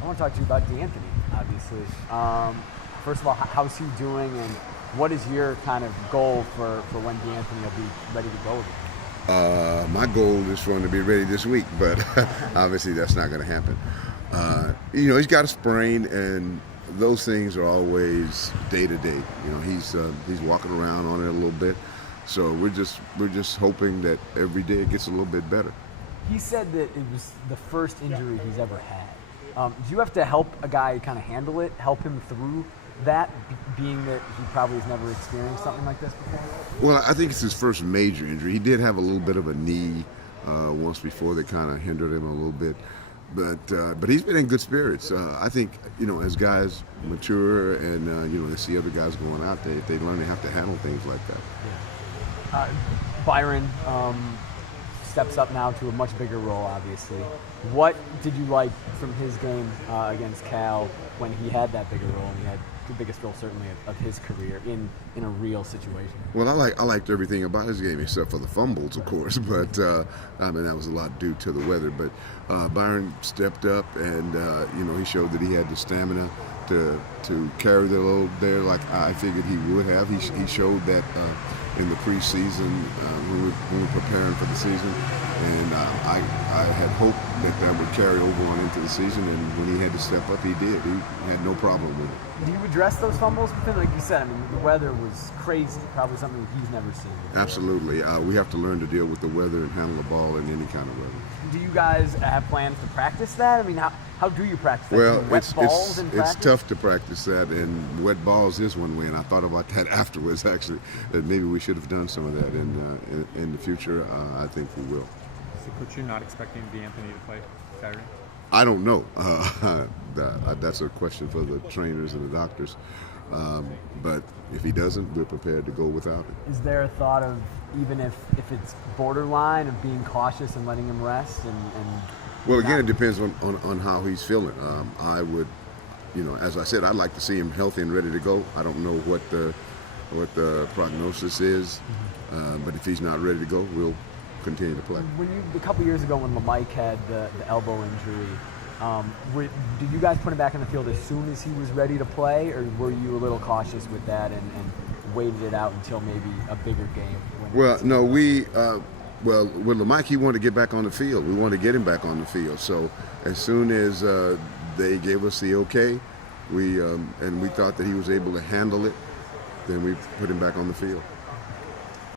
I want to talk to you about D'Anthony, obviously. First of all, how's he doing, and what is your kind of goal for when D'Anthony will be ready to go again? My goal is for him to be ready this week, but obviously that's not going to happen. He's got a sprain, and those things are always day to day. He's walking around on it a little bit, so we're just hoping that every day it gets a little bit better. He said that it was the first injury he's ever had. Do you have to help a guy kind of handle it, help him through that, being that he probably has never experienced something like this before? Well, I think it's his first major injury. He did have a little bit of a knee once before that kind of hindered him a little bit, but he's been in good spirits. I think as guys mature and they see other guys going out there, they learn they have to handle things like that. Yeah. Byron steps up now to a much bigger role, obviously. What did you like from his game against Cal when he had that bigger role, and he had the biggest role certainly of his career in a real situation? Well, I liked everything about his game except for the fumbles, of course. But that was a lot due to the weather. But Byron stepped up, and he showed that he had the stamina to carry the load there, like I figured he would have. He showed that in the preseason when we were preparing for the season, and I had hoped that would carry over on into the season. And when he had to step up, he did. He had no problem with it. Do you address those fumbles? Because like you said, I mean, the weather was crazy, probably something he's never seen. Absolutely. We have to learn to deal with the weather and handle the ball in any kind of weather. Do you guys have plans to practice that? I mean, how do you practice that? Well, wet balls in practice? It's tough to practice that, and wet balls is one way. And I thought about that afterwards, actually, that maybe we should have done some of that in the future. I think we will. So, Coach, you're not expecting D'Anthony to play Saturday? I don't know. That's a question for the trainers and the doctors. But if he doesn't, we're prepared to go without it. Is there a thought of, even if it's borderline, of being cautious and letting him rest? Well, again, it depends on how he's feeling. I would, as I said, I'd like to see him healthy and ready to go. I don't know what the prognosis is, but if he's not ready to go, we'll continue to play. A couple years ago when LeMike had the elbow injury, did you guys put him back in the field as soon as he was ready to play, or were you a little cautious with that and waited it out until maybe a bigger game? Well, no, well, with LeMike, he wanted to get back on the field. We wanted to get him back on the field. So as soon as they gave us the okay, we thought that he was able to handle it, then we put him back on the field.